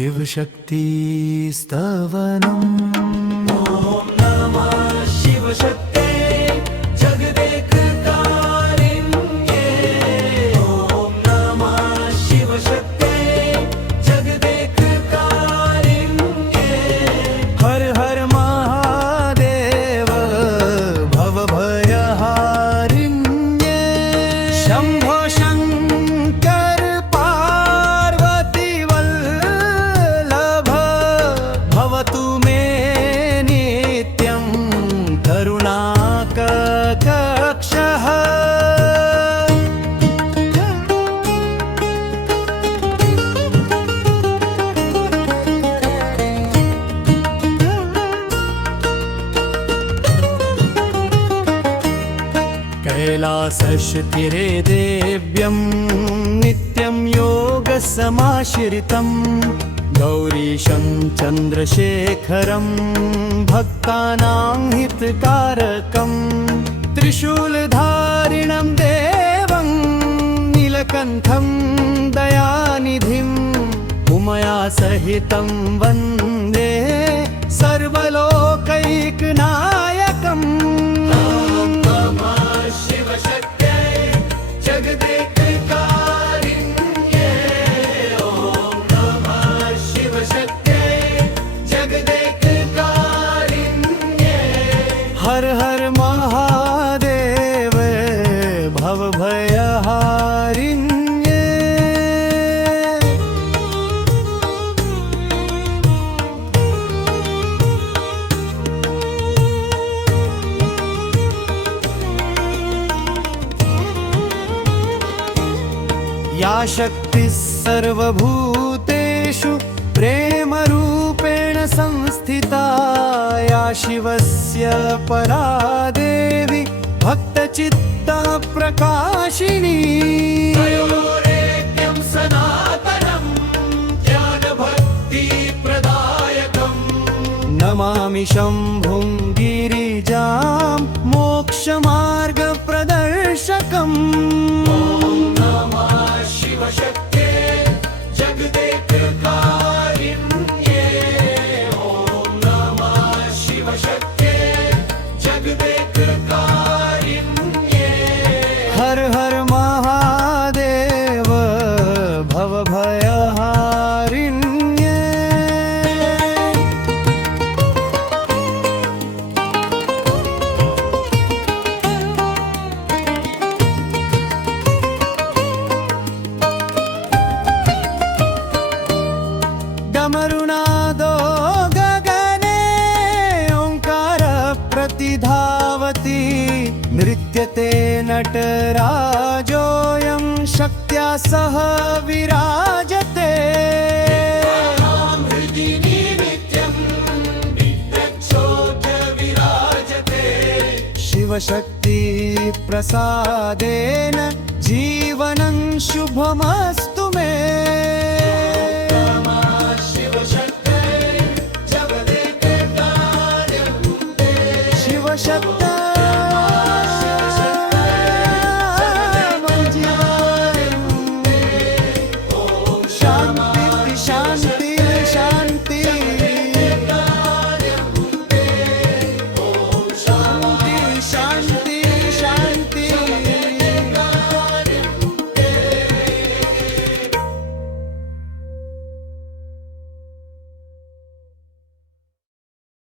शिवशक्ति स्तवनम्। ॐ नमः शिवशक्ते जगदेककारिण्ये। ॐ नमः शिवशक्ते जगदेककारिण्ये। हर हर महादेव भवभयहारिण्ये। शम्भो शङ्कर पार्वती वल्लभ भवतु मे नित्यं करुणाकटाक्षः। कैलासशिखरे देव्यं नित्यं योगसमाश्रितं गौरीशं चन्द्रशेखरं भक्तानां हितकारकं त्रिशूलधारिणं देवं नीलकण्ठं दयानिधिं उमया सहितं वन्दे सर्वलोकैकनायकम्। शिवशक्ते जगदेककारिण्ये। ॐ नमः शिवशक्ते जगदेककारिण्ये। हर हर महादेव भवभयहारिण्ये। या शक्तिः सर्वभूतेषु प्रेमरूपेण संस्थिता या शिवस्य परा देवी भक्तचित्ता प्रकाशिनी। त्रयोरेक्यं सनातनं ज्ञानभक्तिप्रदायकम्। नमामि शम्भुं गिरिजां मोक्षमार्गप्रदर्शकम्। शिवशक्ते जगदेककारिण्ये। ॐ नमः शिवशक्ते जगदेककारिण्ये। हर हर महादेव भवभयहारिण्ये। डमरुनादो गगने ओंकार प्रतिधावति नृत्यते नटराजोऽयं शक्त्या सह विराजते। हृदि नित्यं विद्यच्छोच विराजते। शिवशक्ति प्रसादेन जीवनं शुभमस्तु मे। शिवशक्ते जगदेककारिण्ये। शिवशक्ति